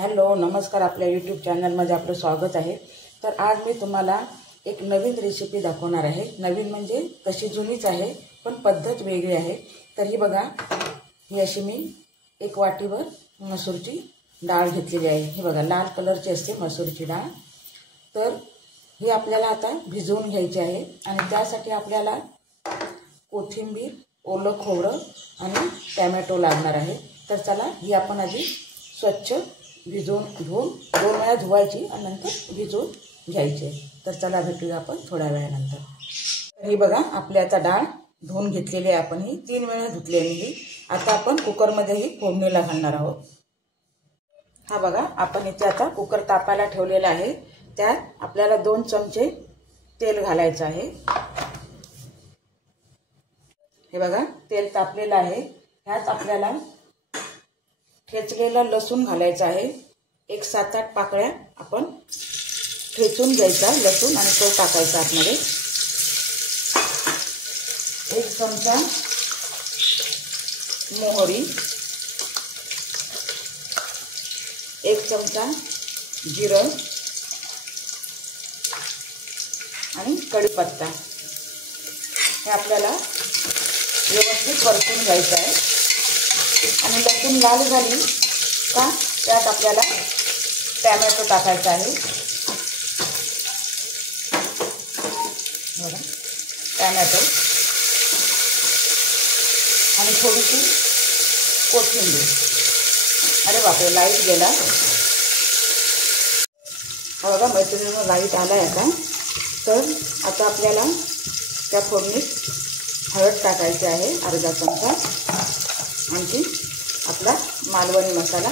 Hello नमस्कार, आपल्या YouTube चॅनलमध्ये आपलं स्वागत आहे। तर आज मी तुम्हाला एक नवीन रेसिपी दाखवणार आहे। नवीन म्हणजे तशी जुनीच आहे पण पद्धत वेगळी आहे। तर ही बघा, ही अशी मी एक वाटीवर मसूरची डाळ घेतलेली आहे। ही बघा लाल कलरची असते मसूरची डाळ। तर ही आपल्याला आता भिजवून घ्यायची आहे आणि त्यासाठी आपल्याला कोथिंबीर, ओलं खोबरं आणि टोमॅटो लागणार आहे। तर चला ही आपण आधी स्वच्छ भिजवून घेऊन 2 वेळा धुवायची आणि नंतर भिजवून घ्यायची। तर चला भेटूया आपण थोड्या वेळानंतर। तर ही बघा आपली आता डाळ धुवून घेतलेली आहे। आपण ही 3 वेळा धुतलेली ही। आता आपण कुकरमध्ये ही फोडणीला घालणार आहोत। हा बघा, आपण इथे आता कुकर तापायला ठेवलेला आहे। त्यात आपल्याला 2 चमचे तेल घालायचं आहे। हे बघा तेल तापलेलं आहे। ह्यात आपल्याला ठेचलेला लसूण घालायचा आहे। एक 7-8 पाकळ्या आपण ठेचून घ्यायचा लसूण आणि तो टाकायचा आतमध्ये। 1 चमचा मोहरी, 1 चमचा जिरं आणि कढीपत्ता हे आपल्याला व्यवस्थित परतून घ्यायचं आहे। आणि लसूण लाल झाली का त्यात आपल्याला टोमॅटो टाकायचा आहे। बघा टोमॅटो आणि थोडीशी कोथिंबीर। अरे बापरे, लाईट गेला। बघा मैत्रिणींनो, लाईट आलाय आता। तर आता आपल्याला त्या फोडणीत हळद टाकायची आहे अर्धा चमचा। आणखी आपला मालवणी मसाला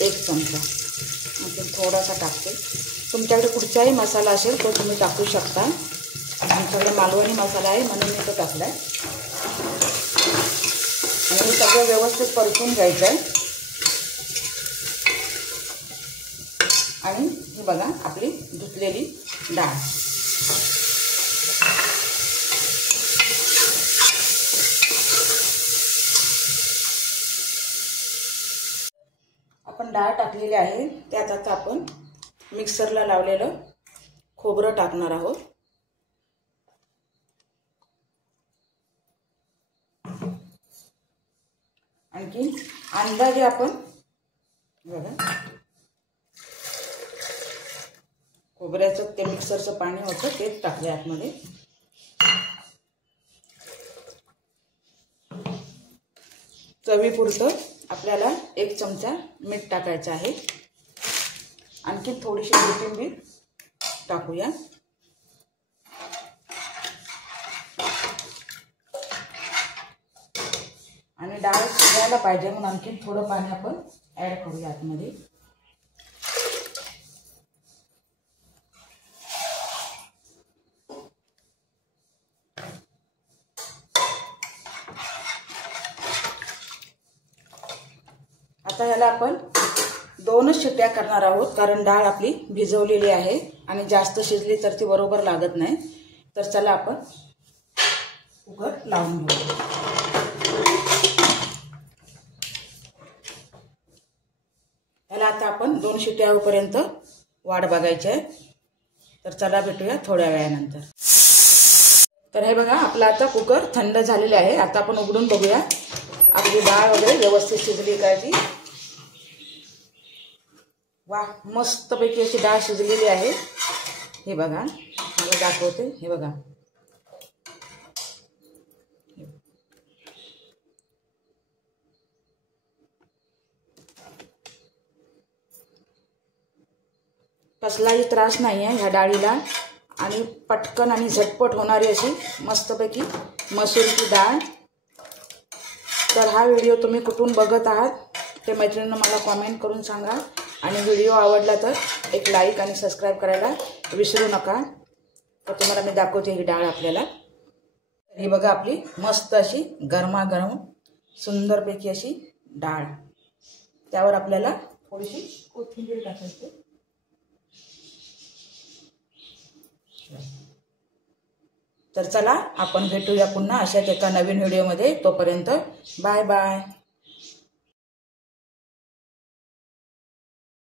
1 चमचा। आणखी थोडासा टाकते। तुमच्याकडे कुठचाही मसाला असेल तो तुम्ही टाकू शकता। आमच्याकडे मालवणी मसाला आहे म्हणून मी तो टाकला आहे। आणि हे सगळं व्यवस्थित परतून घ्यायचं आहे। आणि ही बघा आपली धुतलेली डाळ। आपण डाळ टाकलेली आहे। त्यात आता आपण मिक्सरला लावलेलं खोबरं टाकणार आहोत। आणखी अंदाजे आपण बघा खोबऱ्याचं ते मिक्सरचं पाणी होतं तेच टाकले आतमध्ये। चवीपुरतं आपल्याला 1 चमचा मीठ टाकायचं आहे। आणखी थोडीशी कोथिंबीर टाकूया। आणि डाळ शिजायला पाहिजे म्हणून आणखी थोडं पाणी आपण ऍड करूया आतमध्ये। आता ह्याला आपण 2च शिट्ट्या करणार आहोत, कारण डाळ आपली भिजवलेली आहे आणि जास्त शिजली तर ती बरोबर लागत नाही। तर चला आपण कुकर लावून घेऊ। ह्याला आता आपण 2 शिट्ट्या होईपर्यंत वाट बघायची आहे। तर चला भेटूया थोड्या वेळानंतर। तर हे बघा आपला आता कुकर थंड झालेले आहे। आता आपण उघडून बघूया आपली डाळ वगैरे व्यवस्थित शिजली का ती। वाह, मस्तपैकी अशी डाळ शिजलेली आहे। हे बघा मला दाखवते। हे बघा कसलाही त्रास नाही आहे ह्या डाळीला आणि पटकन आणि झटपट होणारी अशी मस्तपैकी मसूरची डाळ। तर हा व्हिडिओ तुम्ही कुठून बघत आहात ते मैत्रिणींना मला कमेंट करून सांगा। आणि व्हिडिओ आवडला तर एक लाईक आणि सबस्क्राईब करायला विसरू नका। तर तुम्हाला मी दाखवते ही डाळ आपल्याला। ही बघा आपली मस्त अशी गरमागरम सुंदरपैकी अशी डाळ। त्यावर आपल्याला थोडीशी कोथिंबीर टाकायची। तर चला आपण भेटूया पुन्हा अशाच एका नवीन व्हिडिओमध्ये। तोपर्यंत बाय बाय।